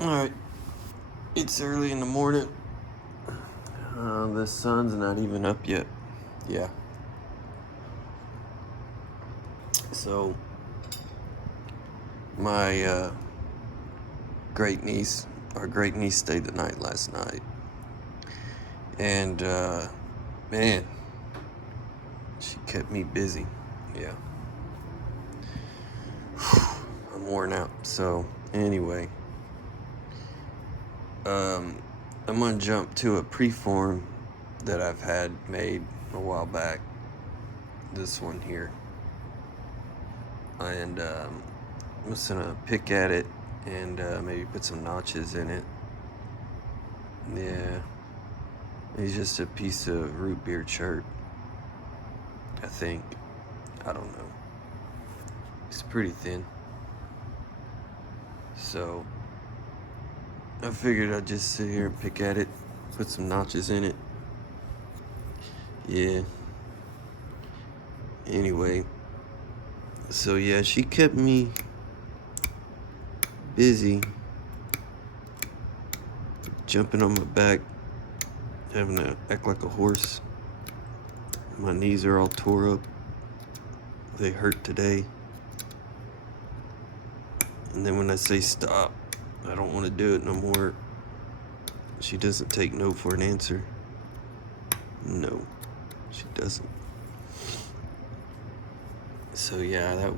Alright, it's early in the morning. The sun's not even up yet. Yeah. So, my our great niece stayed the night last night. And, man, she kept me busy. Yeah. I'm worn out. So, anyway. I'm gonna jump to a preform that I've had made a while back. This one here. And I'm just gonna pick at it and maybe put some notches in it. Yeah. It's just a piece of root beer chert, I think. I don't know. It's pretty thin. So I figured I'd just sit here and pick at it, put some notches in it. Yeah. Anyway. So yeah, she kept me busy, jumping on my back, having to act like a horse. My knees are all tore up. They hurt today. And then when I say stop, I don't want to do it no more, she doesn't take no for an answer. No, she doesn't. So yeah,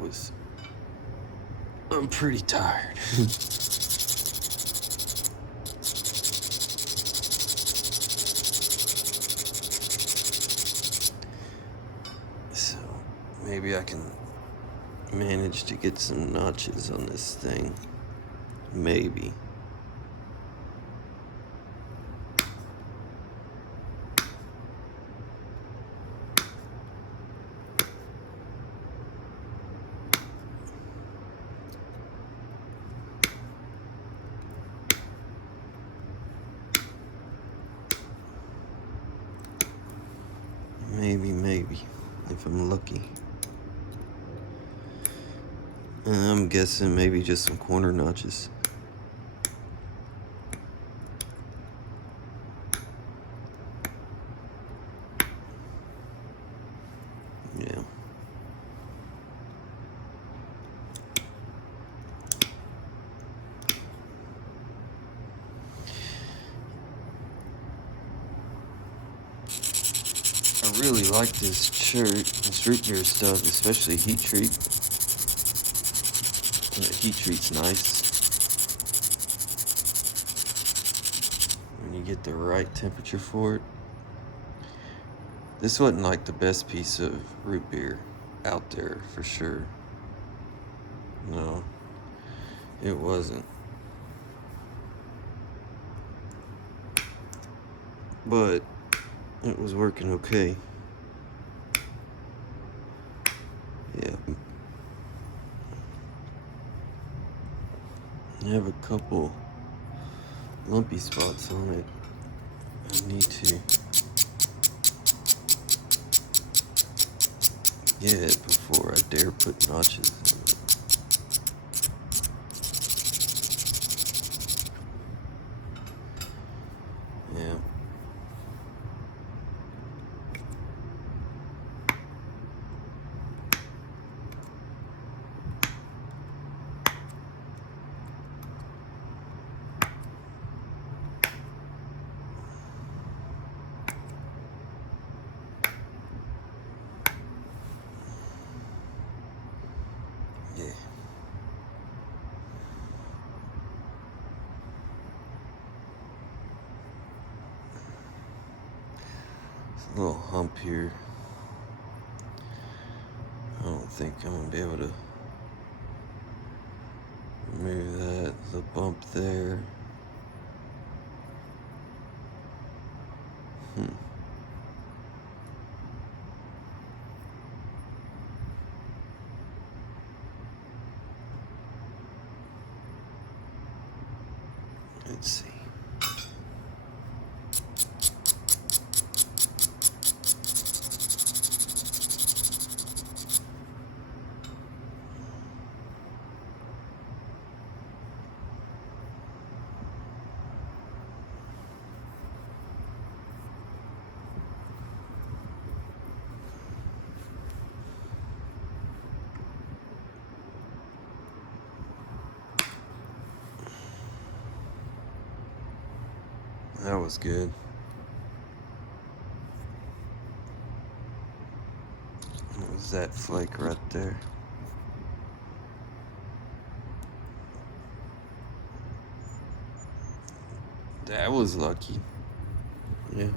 I'm pretty tired. So maybe I can manage to get some notches on this thing. Maybe. Maybe, if I'm lucky. I'm guessing maybe just some corner notches. Yeah. I really like this shirt, this root beer stuff, especially heat treat. The heat treat's nice when you get the right temperature for it. This wasn't like the best piece of root beer out there for sure. No, it wasn't. But it was working okay. Yeah. I have a couple lumpy spots on it. I need to get it before I dare put notches in it. Yeah. Yeah. There's a little hump here. I don't think I'm gonna be able to remove that. There's a bump there. Let's see. That was good. What was that flake right there? That was lucky. Yeah.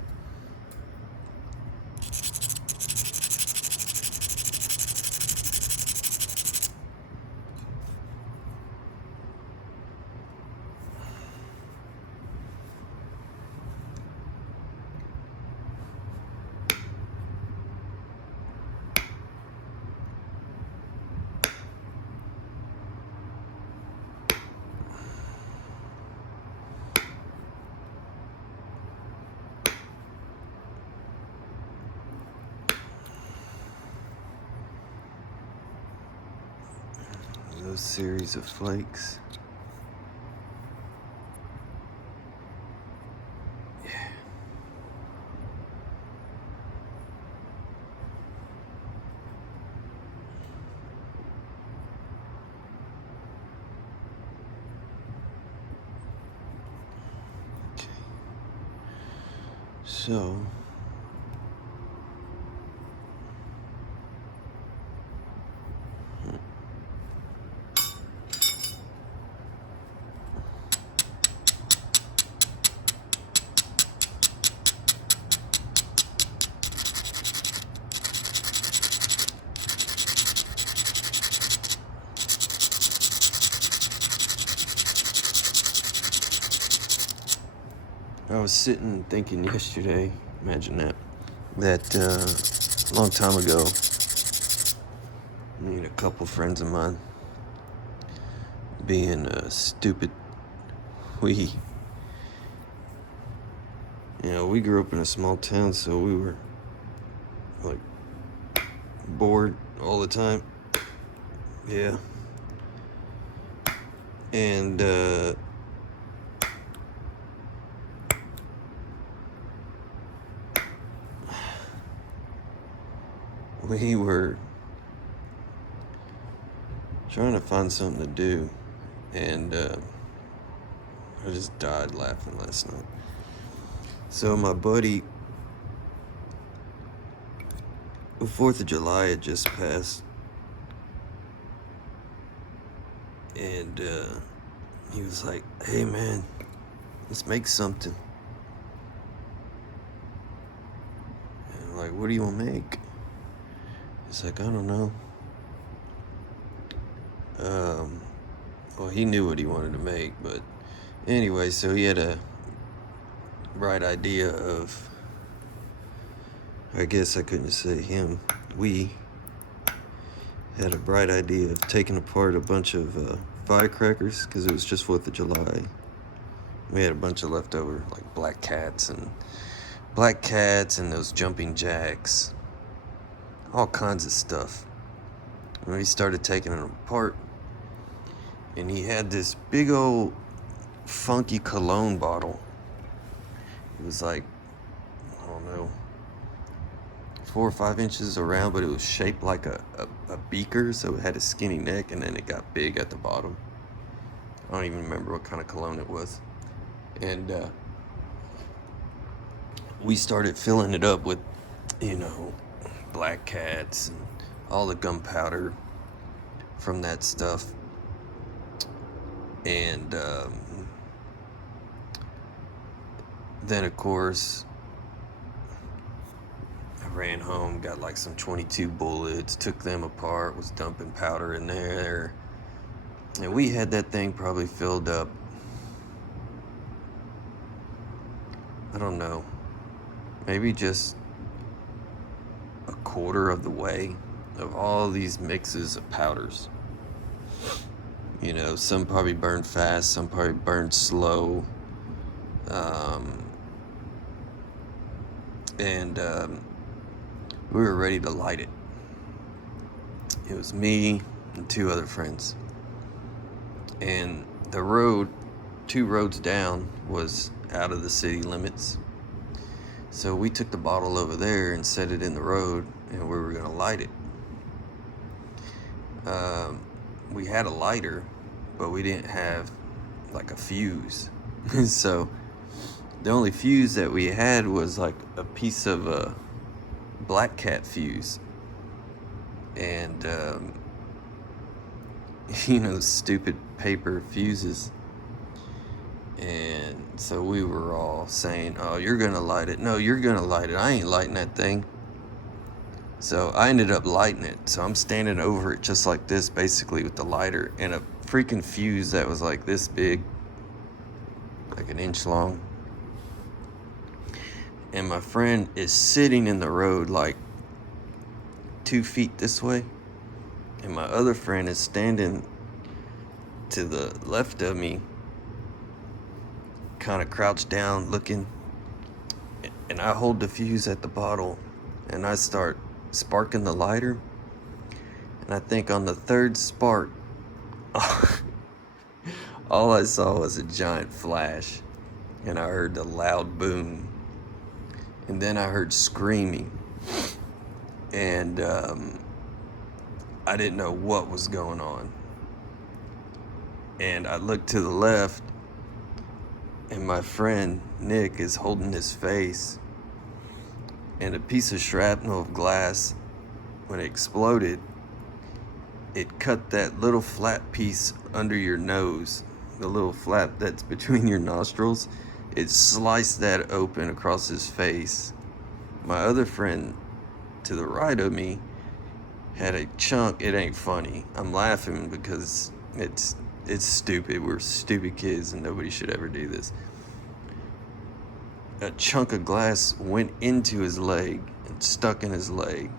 Those series of flakes. Yeah. Okay. So I was sitting thinking yesterday, imagine that a long time ago, me and a couple friends of mine, being stupid, we we grew up in a small town, so we were like bored all the time. Yeah. And we were trying to find something to do, and I just died laughing last night. So my buddy, the 4th of July had just passed, and he was like, "Hey man, let's make something." And I'm like, "What do you want to make?" He's like, "I don't know." Well, he knew what he wanted to make, but anyway, so he had a bright idea of, I guess I couldn't say him, we had a bright idea of taking apart a bunch of firecrackers, because it was just 4th of July. We had a bunch of leftover, like black cats and those jumping jacks, all kinds of stuff. And we started taking them apart, and he had this big old funky cologne bottle. It was like, I don't know, 4 or 5 inches around, but it was shaped like a beaker, so it had a skinny neck, and then it got big at the bottom. I don't even remember what kind of cologne it was. And we started filling it up with, black cats and all the gunpowder from that stuff. And then, of course, I ran home, got like some 22 bullets, took them apart, was dumping powder in there. And we had that thing probably filled up, I don't know, maybe just a quarter of the way of all these mixes of powders. Some probably burned fast, some probably burned slow. And we were ready to light it. It was me and 2 other friends. And the road, 2 roads down, was out of the city limits. So we took the bottle over there and set it in the road, and we were gonna light it. We had a lighter, but we didn't have like a fuse. So The only fuse that we had was like a piece of a black cat fuse. And, the stupid paper fuses. And so we were all saying, oh, you're going to light it. No, you're going to light it. I ain't lighting that thing. So I ended up lighting it. So I'm standing over it just like this, basically, with the lighter and a freaking fuse that was like this big, like an inch long. And my friend is sitting in the road like 2 feet this way. And my other friend is standing to the left of me, kind of crouched down looking. And I hold the fuse at the bottle and I start sparking the lighter. And I think on the third spark, all I saw was a giant flash. And I heard the loud boom. And then I heard screaming. And I didn't know what was going on. And I looked to the left, and my friend Nick is holding his face. And a piece of shrapnel of glass, when it exploded, it cut that little flat piece under your nose, the little flap that's between your nostrils. It sliced that open across his face. My other friend to the right of me had a chunk. It ain't funny. I'm laughing because it's stupid. We're stupid kids and nobody should ever do this. A chunk of glass went into his leg and stuck in his leg.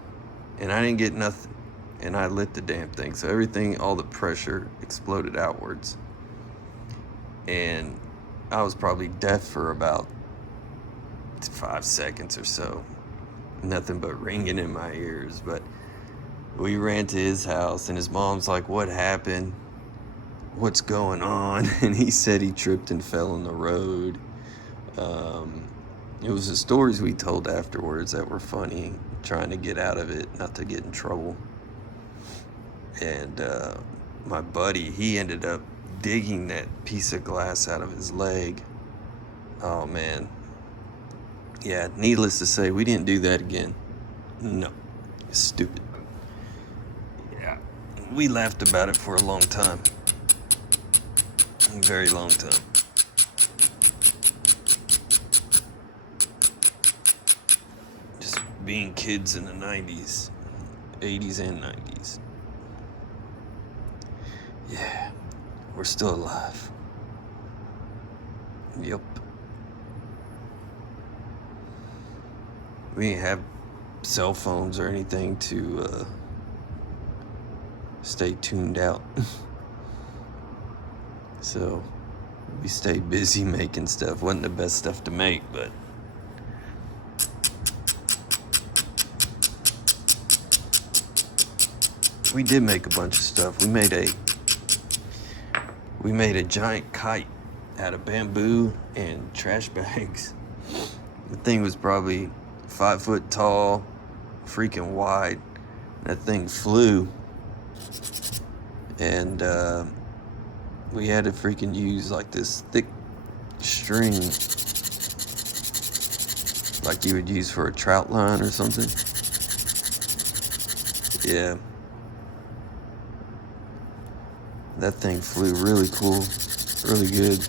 And I didn't get nothing. And I lit the damn thing. So everything, all the pressure exploded outwards. And I was probably deaf for about 5 seconds or so. Nothing but ringing in my ears. But we ran to his house and his mom's like, what happened? What's going on? And he said he tripped and fell in the road. It was the stories we told afterwards that were funny, trying to get out of it, not to get in trouble. And my buddy, he ended up digging that piece of glass out of his leg. Oh man. Yeah, needless to say, we didn't do that again. No. Stupid. Yeah. We laughed about it for a long time. A very long time. Just being kids in the 90s, 80s and 90s. Yeah, we're still alive. Yep. We didn't have cell phones or anything to stay tuned out. So we stayed busy making stuff. Wasn't the best stuff to make, but we did make a bunch of stuff. We made a giant kite out of bamboo and trash bags. The thing was probably 5 foot tall, freaking wide. That thing flew. And we had to freaking use like this thick string, like you would use for a trout line or something. Yeah. That thing flew really cool, really good.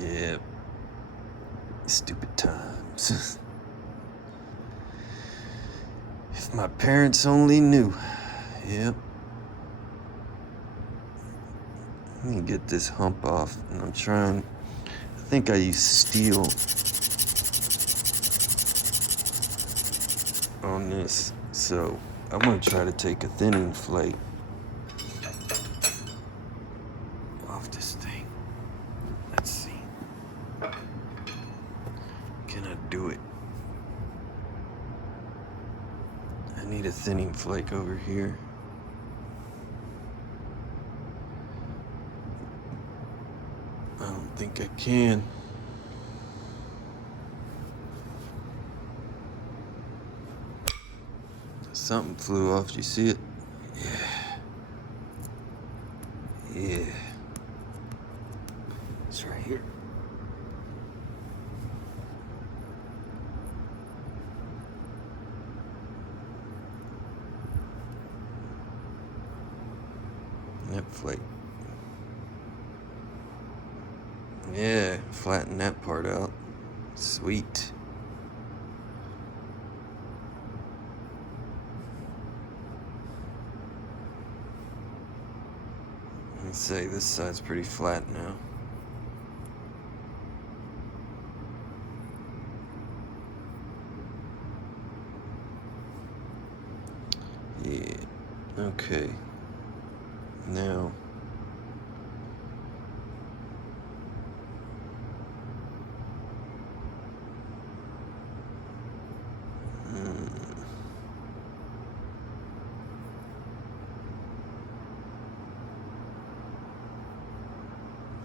Yeah. Stupid times. If my parents only knew. Yep. Let me get this hump off. And I'm trying. I think I used steel on this. So I'm going to try to take a thinning flake off this thing. Let's see. Can I do it? I need a thinning flake over here. I don't think I can. Something flew off. Did you see it? Yeah. It's right here. That flake. Yeah, flatten that part out. Sweet. Let's say this side's pretty flat now. Yeah. Okay. Now.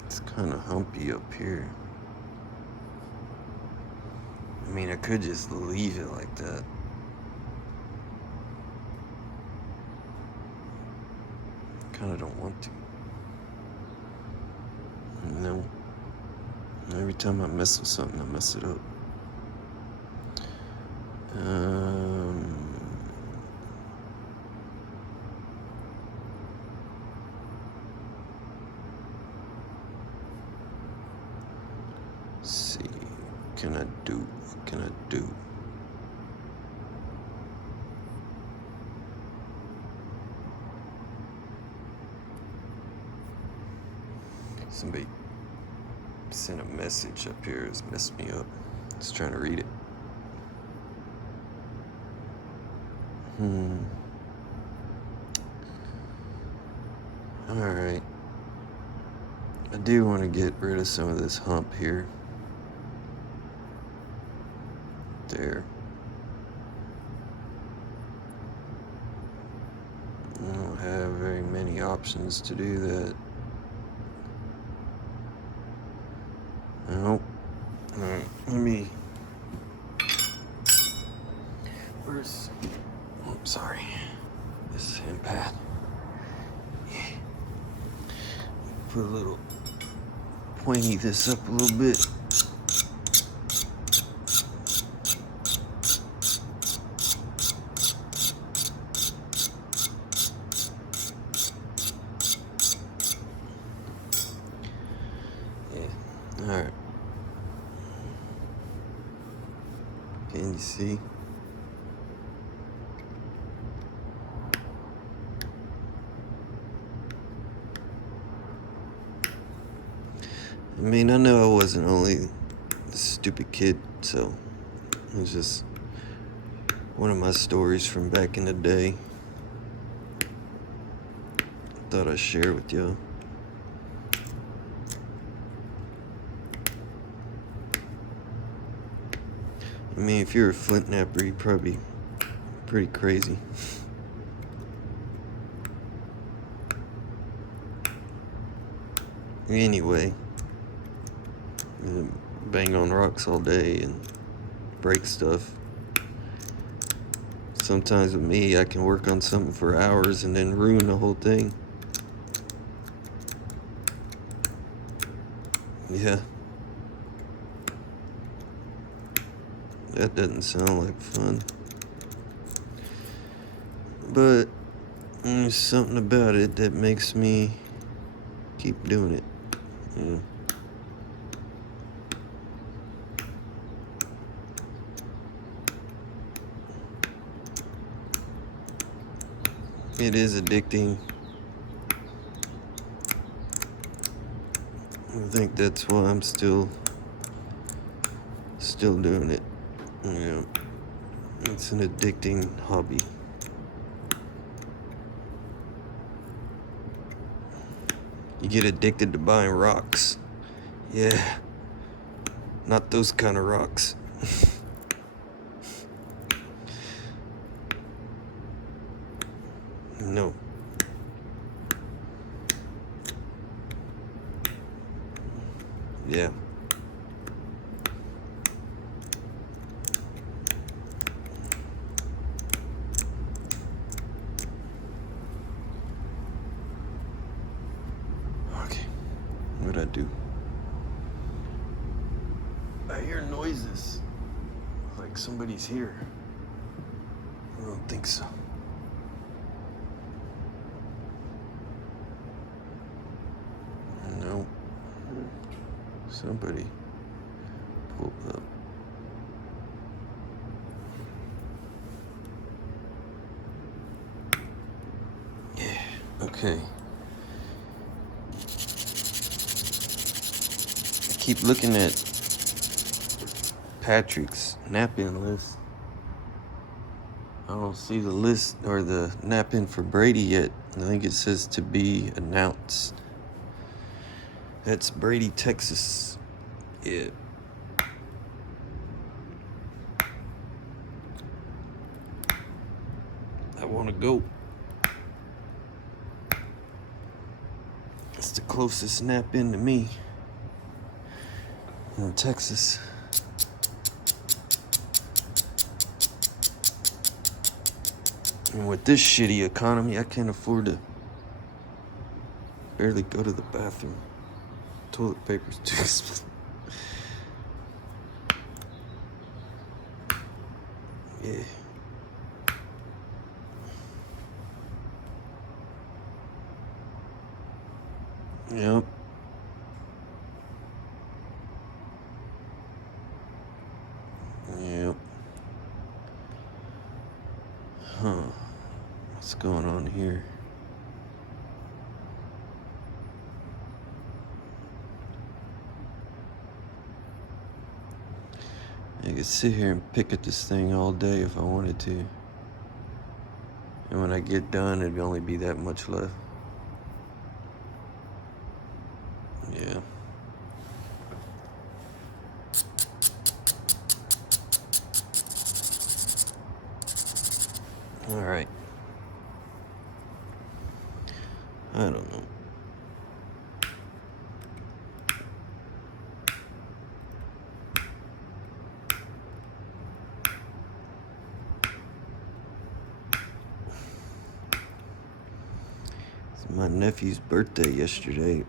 It's kind of humpy up here. I mean, I could just leave it like that. Kind of don't want to. No. Every time I mess with something, I mess it up. Let's see. What can I do? What can I do? Somebody sent a message up here. It's messed me up. Just trying to read it. Alright. I do want to get rid of some of this hump here. There. I don't have very many options to do that. Nope. Alright, let me... Where's... Oh, sorry. This hand pad. Yeah. Put a little... Pointy this up a little bit. Yeah. Alright. Can you see? I mean, I know I wasn't only a stupid kid, so it was just one of my stories from back in the day. Thought I'd share with y'all. I mean, if you're a flint napper, you're probably pretty crazy. Anyway, bang on rocks all day and break stuff. Sometimes with me, I can work on something for hours and then ruin the whole thing. Yeah. That doesn't sound like fun. But there's something about it that makes me keep doing it. Yeah. It is addicting. I think that's why I'm still doing it. Yeah. It's an addicting hobby. You get addicted to buying rocks. Yeah. Not those kind of rocks. No. Yeah. Nobody's here. I don't think so. Nope. Somebody pulled up. Yeah, okay. I keep looking at Patrick's Knapping list. I don't see the list or the Knapping for Brady yet. I think it says to be announced. That's Brady, Texas. Yeah. I want to go. It's the closest Knapping to me in Texas. And with this shitty economy, I can't afford to barely go to the bathroom. Toilet paper's too expensive. Yeah. Yep. Yep. Huh. What's going on here? I could sit here and pick at this thing all day if I wanted to. And when I get done, it'd only be that much left. Yeah. All right. I don't know. It's my nephew's birthday yesterday.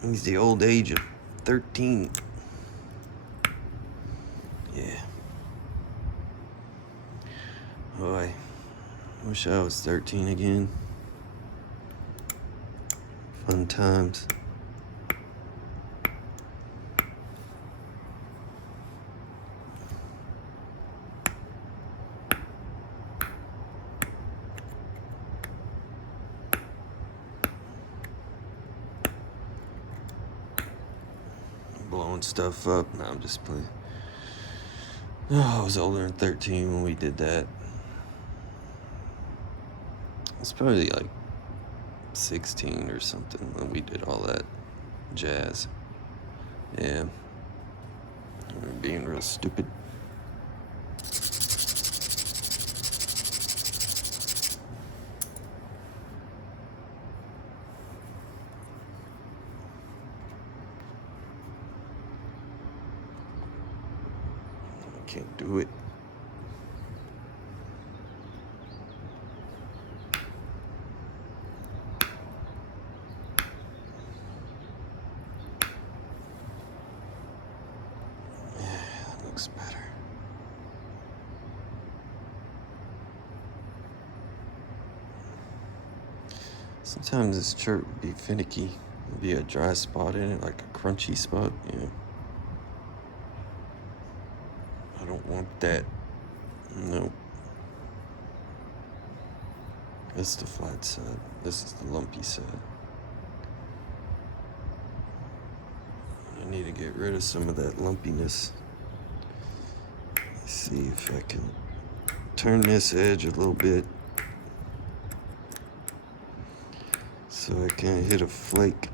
He's the old age of 13. Yeah. Boy, wish I was 13 again. Fun times. Blowing stuff up. No, I'm just playing. Oh, I was older than 13 when we did that. It's probably like 16 or something when we did all that jazz. Yeah. We were being real stupid. Can't do it. Yeah, that looks better. Sometimes this shirt would be finicky. There'd be a dry spot in it, like a crunchy spot. Yeah. I don't want that. Nope. That's the flat side. This is the lumpy side. I need to get rid of some of that lumpiness. Let's see if I can turn this edge a little bit so I can't hit a flake.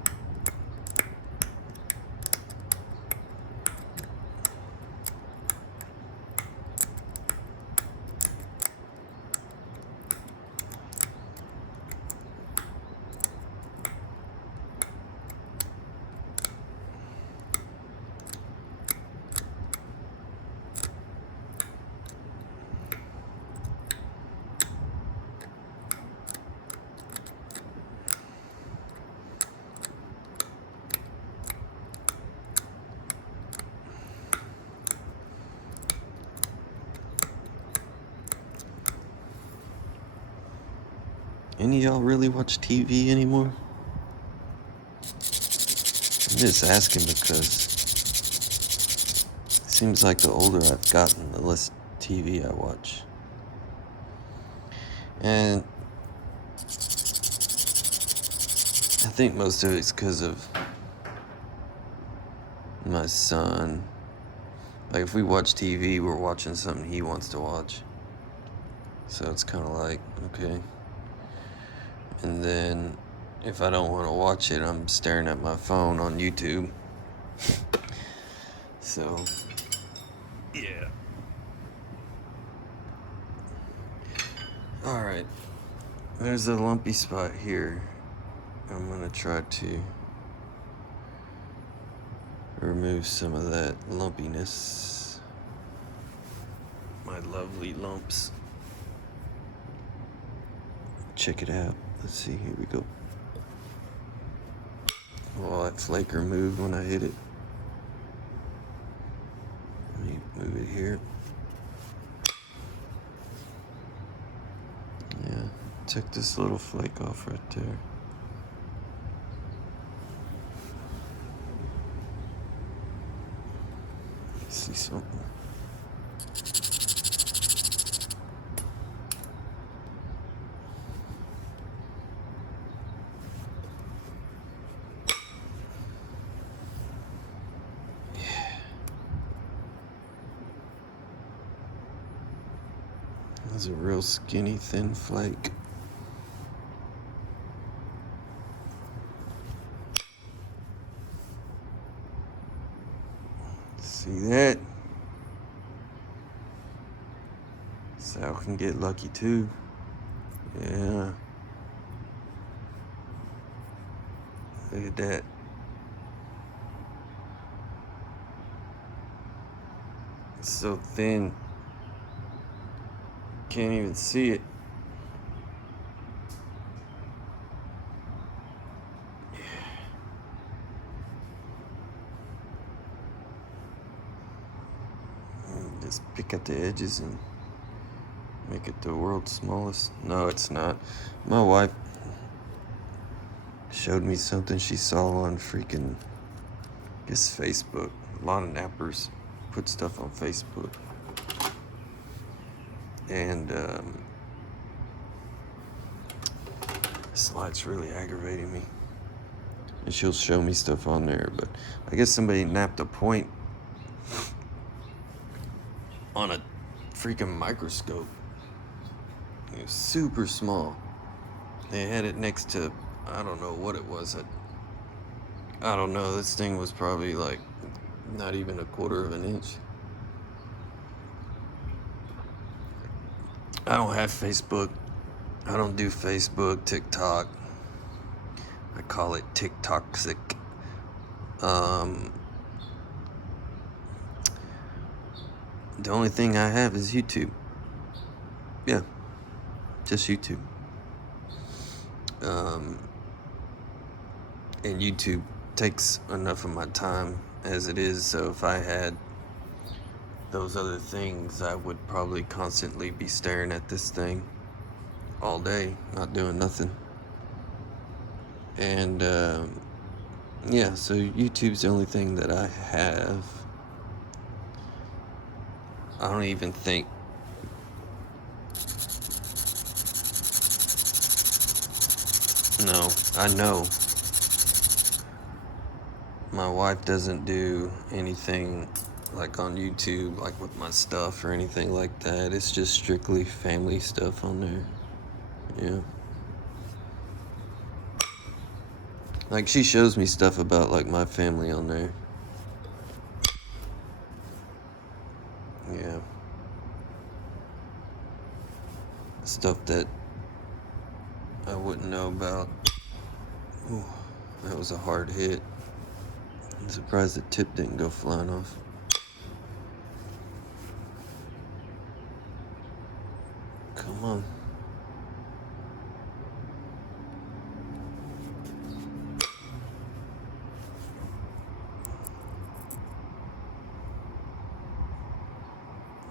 Any of y'all really watch TV anymore? I'm just asking because it seems like the older I've gotten, the less TV I watch. And I think most of it's because of my son. Like, if we watch TV, we're watching something he wants to watch. So it's kind of like, okay. And then if I don't want to watch it, I'm staring at my phone on YouTube. So, yeah. Alright. There's a lumpy spot here. I'm going to try to remove some of that lumpiness. My lovely lumps. Check it out. Let's see, here we go. Well, that flake removed when I hit it. Let me move it here. Yeah, took this little flake off right there. See something. That's a real skinny, thin flake. See that? Sal can get lucky too. Yeah. Look at that. It's so thin. Can't even see it. Just pick at the edges and make it the world's smallest. No, it's not. My wife showed me something she saw on freaking, I guess, Facebook. A lot of nappers put stuff on Facebook. And this light's really aggravating me. And she'll show me stuff on there, but I guess somebody napped a point on a freaking microscope. It was super small. They had it next to, I don't know what it was. I don't know. This thing was probably like not even a quarter of an inch. I don't have Facebook. I don't do Facebook, TikTok. I call it TikToxic. The only thing I have is YouTube. Yeah, just YouTube. And YouTube takes enough of my time as it is, so if I had those other things, I would probably constantly be staring at this thing all day, not doing nothing. And yeah, so YouTube's the only thing that I have. I don't even think no, I know my wife doesn't do anything like on YouTube, like with my stuff or anything like that. It's just strictly family stuff on there. Yeah. Like, she shows me stuff about, like, my family on there. Yeah. Stuff that I wouldn't know about. Ooh, that was a hard hit. I'm surprised the tip didn't go flying off. Come on.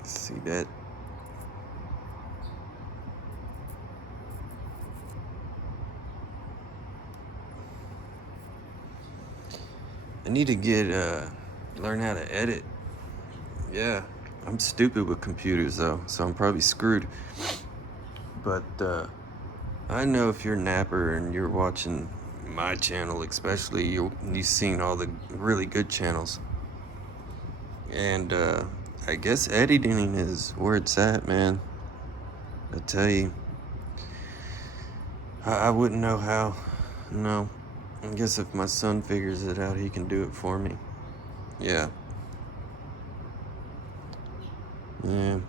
See that? I need to get learn how to edit. Yeah, I'm stupid with computers though, so I'm probably screwed. But I know if you're a napper and you're watching my channel, especially, you've seen all the really good channels. And I guess editing is where it's at, man. I tell you, I wouldn't know how. No, I guess if my son figures it out, he can do it for me. Yeah. Yeah.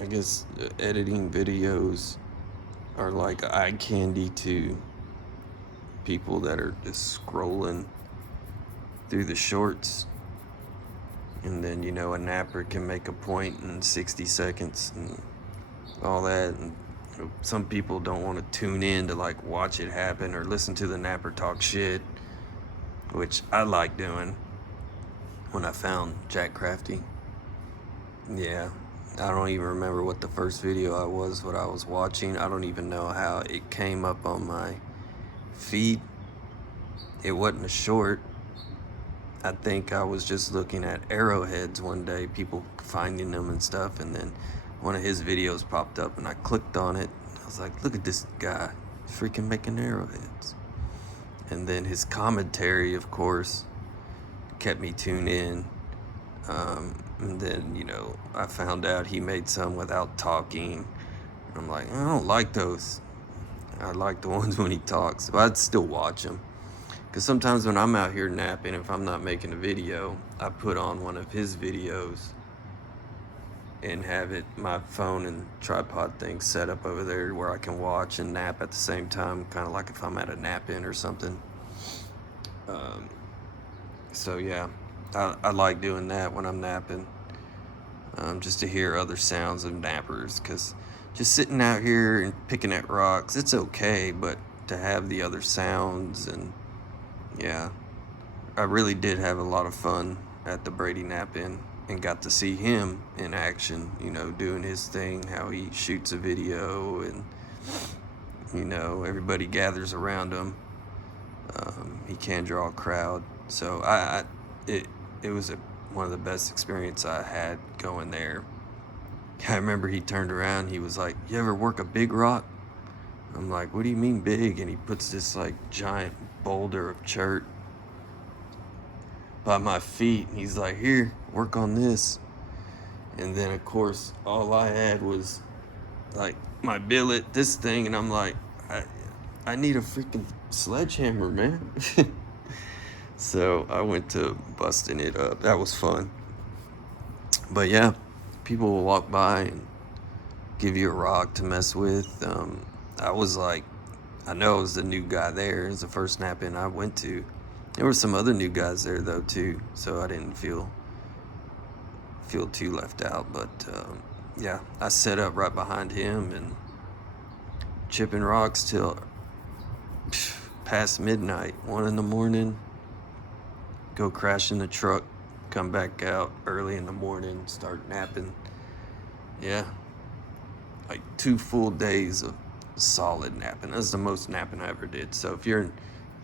I guess editing videos are like eye candy to people that are just scrolling through the shorts. And then, a napper can make a point in 60 seconds and all that. And some people don't want to tune in to like watch it happen or listen to the napper talk shit, which I like doing. When I found Jack Crafty, yeah, I don't even remember what the first video what I was watching. I don't even know how it came up on my feed. It wasn't a short. I think I was just looking at arrowheads one day, people finding them and stuff, and then one of his videos popped up and I clicked on it. I was like, look at this guy freaking making arrowheads. And then his commentary, of course, kept me tuned in. And then, I found out he made some without talking. I'm like, I don't like those. I like the ones when he talks, but I'd still watch them. Because sometimes when I'm out here napping, if I'm not making a video, I put on one of his videos and have my phone and tripod thing set up over there where I can watch and nap at the same time, kind of like if I'm at a nap-in or something. So yeah, I like doing that when I'm napping, just to hear other sounds of nappers, because just sitting out here and picking at rocks, it's okay, but to have the other sounds, and yeah, I really did have a lot of fun at the Brady Nap-In and got to see him in action, doing his thing, how he shoots a video, and everybody gathers around him. He can draw a crowd, so it was one of the best experience I had going there. I remember he turned around, he was like, you ever work a big rock? I'm like, what do you mean big? And he puts this like giant boulder of chert by my feet, and he's like, here, work on this. And then of course all I had was like my billet, this thing, and I'm like, I need a freaking sledgehammer, man. So I went to busting it up. That was fun. But yeah, people will walk by and give you a rock to mess with. I was like, I know I was the new guy there. It was the first nap-in I went to. There were some other new guys there though too, so I didn't feel too left out. But yeah, I set up right behind him and chipping rocks till past midnight, 1 a.m. Go crash in the truck, come back out early in the morning, start napping. Yeah, like 2 full days of solid napping. That's the most napping I ever did. So if you're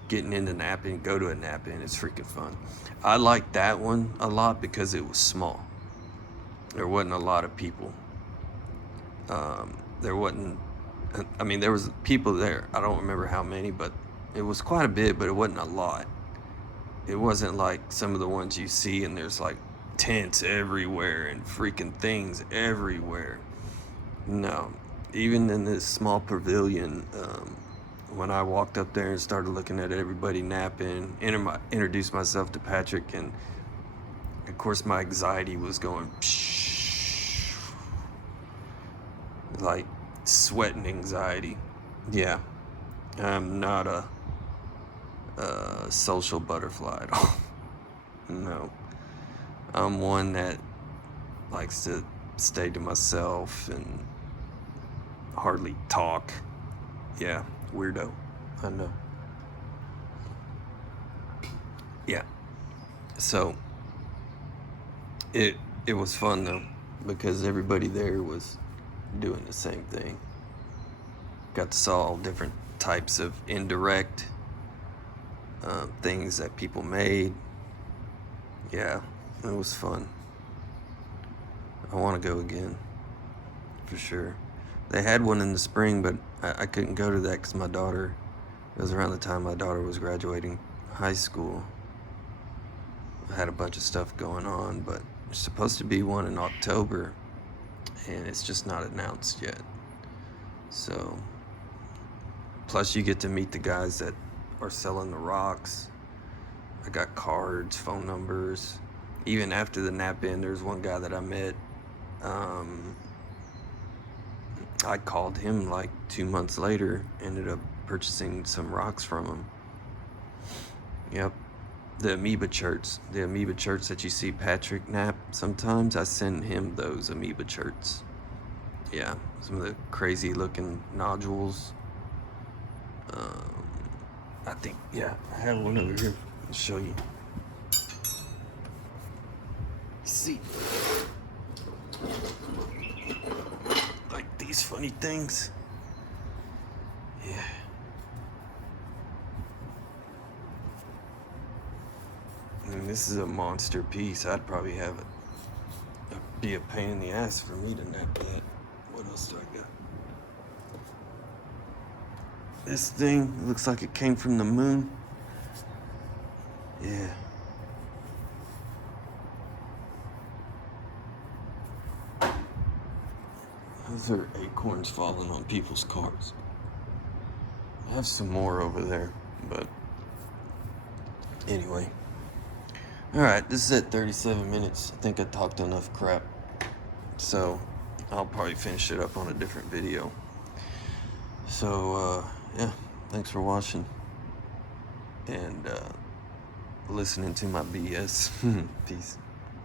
getting into napping, go to a nap-in. It's freaking fun. I liked that one a lot because it was small. There wasn't a lot of people. There was people there. I don't remember how many, but it was quite a bit, but it wasn't a lot. It wasn't like some of the ones you see and there's like tents everywhere and freaking things everywhere. No, even in this small pavilion, when I walked up there and started looking at everybody napping, introduced myself to Patrick, and of course my anxiety was going like sweating anxiety. Yeah, I'm not a social butterfly at all. No, I'm one that likes to stay to myself and hardly talk. Yeah, weirdo. I know. Yeah. So it was fun though, because everybody there was doing the same thing. Got to saw all different types of indirect things that people made. Yeah, it was fun. I want to go again, for sure. They had one in the spring, but I couldn't go to that because it was around the time my daughter was graduating high school. I had a bunch of stuff going on, but there's supposed to be one in October, and it's just not announced yet. So, plus you get to meet the guys that are selling the rocks. I got cards, phone numbers. Even after the Knapping, there's one guy that I met. I called him like 2 months later, ended up purchasing some rocks from him. Yep. The amoeba charts that you see Patrick Knapp sometimes, I send him those amoeba charts. Yeah, some of the crazy looking nodules. I think, yeah, I have one over here. I'll show you. See, like these funny things. Yeah. I mean, this is a monster piece. I'd probably have it. It'd be a pain in the ass for me to nap that. What else do I got? This thing looks like it came from the moon. Yeah. Those are acorns falling on people's cars. I have some more over there, but anyway. Alright, this is at 37 minutes. I think I talked enough crap. So, I'll probably finish it up on a different video. So, yeah, thanks for watching. And, listening to my BS. Peace.